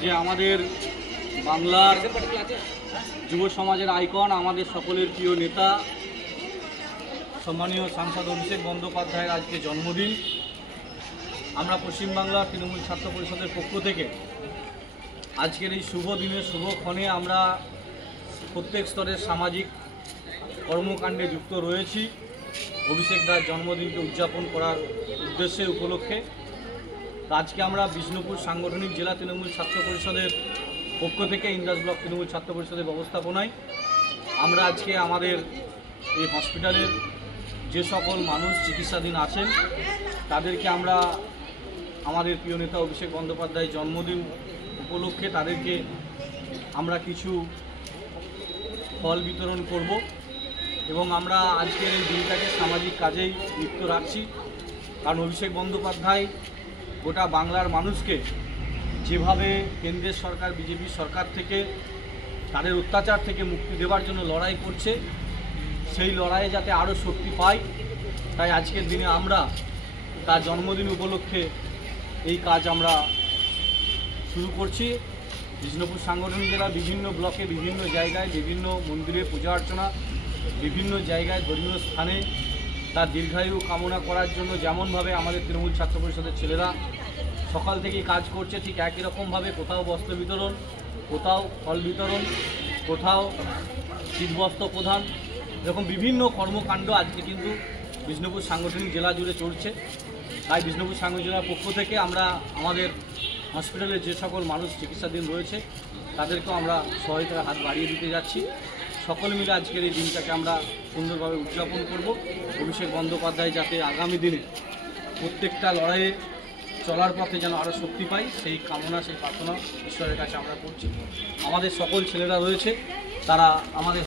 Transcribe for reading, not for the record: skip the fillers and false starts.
যে আমাদের বাংলার যুব সমাজের আইকন, আমাদের সকলের প্রিয় নেতা সম্মানীয় সাংসদ অভিষেক বন্দ্যোপাধ্যায়ের আজকে জন্মদিন। আমরা পশ্চিমবাংলার তৃণমূল ছাত্র পরিষদের পক্ষ থেকে আজকের এই শুভ দিনে শুভক্ষণে আমরা প্রত্যেক স্তরের সামাজিক কর্মকাণ্ডে যুক্ত রয়েছি অভিষেক দার জন্মদিনকে উদযাপন করার উদ্দেশ্যে উপলক্ষে। আজকে আমরা বিষ্ণুপুর সাংগঠনিক জেলা তৃণমূল ছাত্র পরিষদের পক্ষ থেকে ইন্দাস ব্লক তৃণমূল ছাত্র পরিষদের ব্যবস্থাপনায় আমরা আজকে আমাদের এই হসপিটালের যে সকল মানুষ চিকিৎসাধীন আছেন তাদেরকে আমরা আমাদের প্রিয় নেতা অভিষেক বন্দ্যোপাধ্যায়ের জন্মদিন উপলক্ষে তাদেরকে আমরা কিছু ফল বিতরণ করব এবং আমরা আজকের এই দিনটাকে সামাজিক কাজেই লিপ্ত রাখছি। কারণ অভিষেক বন্দ্যোপাধ্যায় গোটা বাংলার মানুষকে যেভাবে কেন্দ্রের সরকার বিজেপি সরকার থেকে তাদের অত্যাচার থেকে মুক্তি দেওয়ার জন্য লড়াই করছে, সেই লড়াইয়ে যাতে আরও শক্তি পায়, তাই আজকের দিনে আমরা তার জন্মদিন উপলক্ষে এই কাজ আমরা শুরু করছি। বিষ্ণুপুর সাংগঠনিক জেলার বিভিন্ন ব্লকে বিভিন্ন জায়গায় বিভিন্ন মন্দিরে পূজা অর্চনা, বিভিন্ন জায়গায় ধর্মীয় স্থানে তার দীর্ঘায়ু কামনা করার জন্য যেমনভাবে আমাদের তৃণমূল ছাত্র পরিষদের ছেলেরা সকাল থেকেই কাজ করছে, ঠিক একই রকমভাবে কোথাও বস্ত্র বিতরণ, কোথাও ফল বিতরণ, কোথাও শীতবস্ত্র প্রদান, এরকম বিভিন্ন কর্মকাণ্ড আজকে কিন্তু বিষ্ণুপুর সাংগঠনিক জেলা জুড়ে চলছে। তাই বিষ্ণুপুর সাংগঠনিক জেলার পক্ষ থেকে আমরা আমাদের হসপিটালে যে সকল মানুষ চিকিৎসাধীন রয়েছে তাদেরকেও আমরা সহায়তার হাত বাড়িয়ে দিতে যাচ্ছি। সকল মিলে আজকের এই দিনটাকে আমরা সুন্দরভাবে উদযাপন করব। অভিষেক বন্দ্যোপাধ্যায় যাতে আগামী দিনে প্রত্যেকটা লড়াইয়ে চলার পথে যেন আরও শক্তি পাই, সেই কামনা সেই প্রার্থনা ঈশ্বরের কাছে আমরা করছি। আমাদের সকল ছেলেরা রয়েছে, তারা আমাদের